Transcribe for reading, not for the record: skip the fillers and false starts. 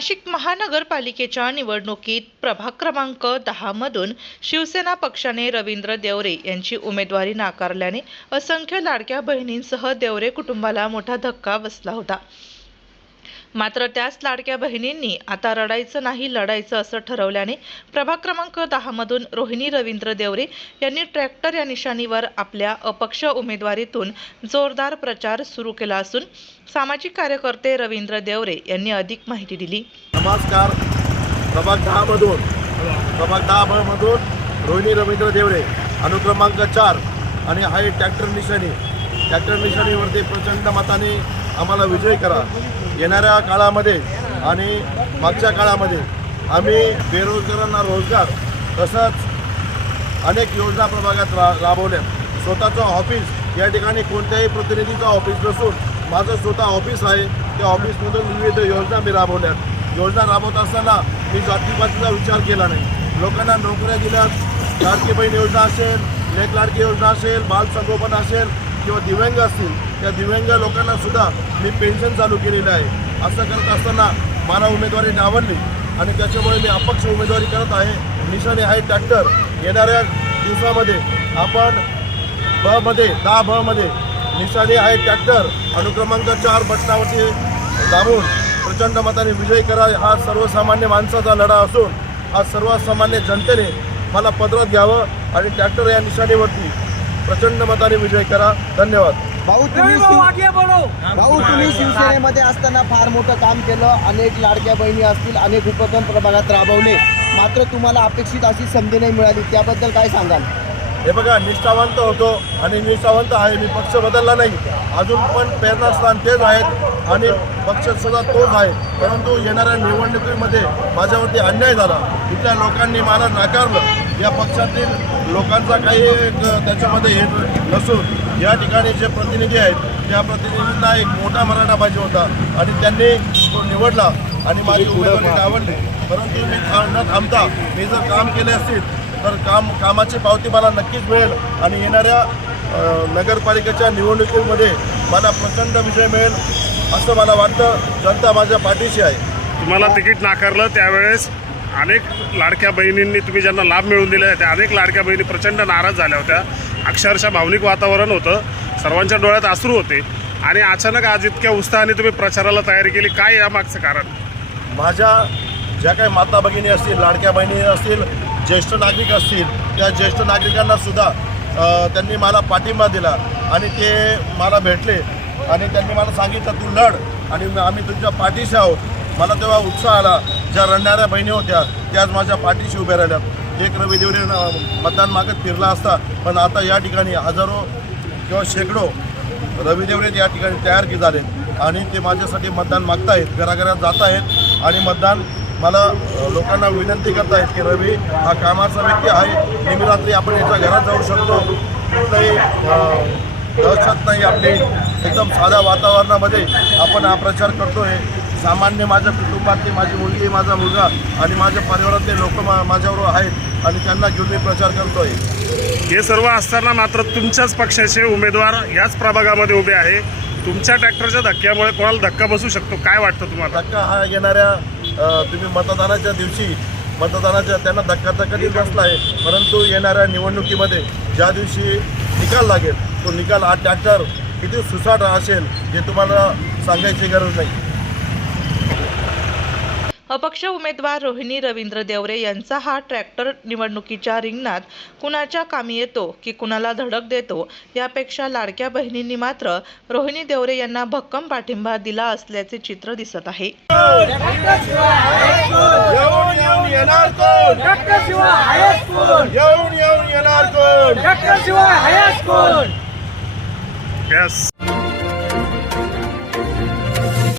नाशिक महानगरपालिकेच्या निवडणुकीत प्रभाग क्रमांक 10 मधून शिवसेना पक्षाने रवींद्र देवरे यांची उमेदवारी नाकारल्याने असंख्य लाडक्या बहिणींसह देवरे कुटुंबाला मोठा धक्का बसला होता। मात्र त्याच लाडक्या बहिणींनी आता रडायचं नाही लढायचं असं ठरवल्याने प्रभाग क्रमांक 10 मधून रोहिणी रवींद्र देवरे यांनी ट्रॅक्टर या निशाणीवर आपल्या अपक्ष उमेदवारीतून जोरदार प्रचार सुरू केला असून सामाजिक कार्यकर्ते रवींद्र देवरे यांनी अधिक माहिती दिली। नमस्कार। प्रभाग 10 मधून रोहिणी रवींद्र देवरे अनुक्रमांक 4 आणि हा ट्रॅक्टर निशाणीवरती प्रचंड मताने आम्हाला विजयी करा। येणाऱ्या काळामध्ये आणि मागच्या काळामध्ये आम्ही बेरोजगारांना रोजगार तसंच अनेक योजना प्रभागात राबवल्या। स्वतःचं ऑफिस या ठिकाणी कोणत्याही प्रतिनिधीचं ऑफिस नसून माझं स्वतः ऑफिस आहे। त्या ऑफिसमधून विविध योजना मी राबवल्यात। योजना राबवत असताना मी जातीपातीचा विचार केला नाही। लोकांना नोकऱ्या दिल्यात, लाडकी बहीण योजना असेल, लेक लाडकी योजना असेल, बाल संगोपन असेल किंवा दिव्यांग असतील, त्या दिव्यांग लोकांना सुद्धा मी पेन्शन चालू केलेलं आहे। असं करत असताना मला उमेदवारी आवडली आणि त्याच्यामुळे मी अपक्ष उमेदवारी करत आहे। निशाणी आहे ट्रॅक्टर। येणाऱ्या दिवसामध्ये आपण 10 ब मध्ये निशाणी आहे ट्रॅक्टर अनुक्रमांक 4 बटनावरती दाबून प्रचंड मताने विजयी करा। हा सर्वसामान्य माणसाचा लढा असून हा सर्वसामान्य जनतेने मला पत्रात घ्यावं आणि ट्रॅक्टर या निशाणीवरती प्रचंड मताने विजय करा। धन्यवाद। भाऊ तुम्ही शिवसेनेमध्ये असताना फार मोठं काम केलं। अनेक लाडक्या बहिणी असतील, अनेक उपक्रम प्रभागात राबवले, मात्र तुम्हाला अपेक्षित अशी संधी नाही मिळाली, त्याबद्दल काय सांगाल? हे बघा, निष्ठावंत होतो आणि निष्ठावंत आहे मी। पक्ष बदलला नाही, अजून पण प्रेरणास्थान तेच आहेत आणि पक्ष सुद्धा तोच आहे। परंतु येणाऱ्या निवडणुकीमध्ये माझ्यावरती अन्याय झाला। इथल्या लोकांनी मला नाकारलं। या पक्षातील लोकांचा काही त्याच्यामध्ये हे नसून या ठिकाणी जे प्रतिनिधी आहेत त्या प्रतिनिधींना एक मोठा मराठा पाहिजे होता आणि त्यांनी तो निवडला आणि माझी उमेदवारी आवडली। परंतु मी न थांबता मी जर काम केले असतील तर कामाची पावती मला नक्कीच मिळेल आणि येणाऱ्या नगरपालिकेच्या निवडणुकीमध्ये मला प्रचंड विजय मिळेल असं मला वाटतं। जनता माझ्या पाठीशी आहे। तुम्हाला तिकीट नाकारलं त्यावेळेस अनेक लाडक्या बहिणींनी तुम्ही ज्यांना लाभ मिळवून दिले त्या अनेक लाडक्या बहिणी प्रचंड नाराज झाल्या होत्या। अक्षरशः भावनिक वातावरण होतं, सर्वांच्या डोळ्यात अश्रू होते आणि अचानक आज इतक्या उत्साहाने तुम्ही प्रचाराला तयारी केली, काय यामागचं कारण? माझ्या ज्या काही माता भगिनी असतील, लाडक्या बहिणी असतील, ज्येष्ठ नागरिक असतील, त्या ज्येष्ठ नागरिकांना सुद्धा त्यांनी मला पाठिंबा दिला आणि ते मला भेटले आणि त्यांनी मला सांगितलं तू लढ आणि आम्ही तुमच्या पाठीशी आहोत। मला तेव्हा उत्साह आला। ज्या रडणाऱ्या बहिणी होत्या त्याच माझ्या पाठीशी उभ्या राहिल्यात। एक रवी देवरे मतदान मागत फिरला असता, पण आता या ठिकाणी हजारो किंवा शेकडो रवी देवरे या ठिकाणी तयार की झाले आणि ते माझ्यासाठी मतदान मागतायत, घराघरात जात आहेत आणि मतदान मला लोकांना विनंती करतायत की रवी हा कामाचा व्यक्ती आहे। नेहमी रात्री आपण याच्या घरात जाऊ शकतो, कुठलंही दहशत नाही आपली, एकदम साध्या वातावरणामध्ये आपण हा प्रचार करतोय। सामान्य माझ्या कुटुंबातली माझी मुलगी, माझा मुलगा आणि माझ्या परिवारातले लोक माझ्याबरोबर आहेत आणि त्यांना घेऊन मी प्रचार करतोय। हे सर्व असताना मात्र तुमच्याच पक्षाचे उमेदवार याच प्रभागामध्ये उभे आहे। तुमच्या ट्रॅक्टरच्या धक्क्यामुळे कोणाला धक्का बसू शकतो, काय वाटतं तुम्हाला? धक्का हा येणाऱ्या तुम्ही मतदानाच्या दिवशी त्यांना धक्का तर कधीच बसला आहे, परंतु येणाऱ्या निवडणुकीमध्ये ज्या दिवशी निकाल लागेल तो निकाल हा ट्रॅक्टर किती सुसाट असेल हे तुम्हाला सांगायची गरज नाही। अपक्ष उमेदवार रोहिणी रवींद्र देवरे यांचा हा ट्रॅक्टर निवडणुकीच्या रिंगणात कुणाच्या कामी येतो की कुणाला धडक देतो यापेक्षा लाडक्या बहिणींनी मात्र रोहिणी देवरे यांना भक्कम पाठिंबा दिला असल्याचे चित्र दिसत आहे। यस।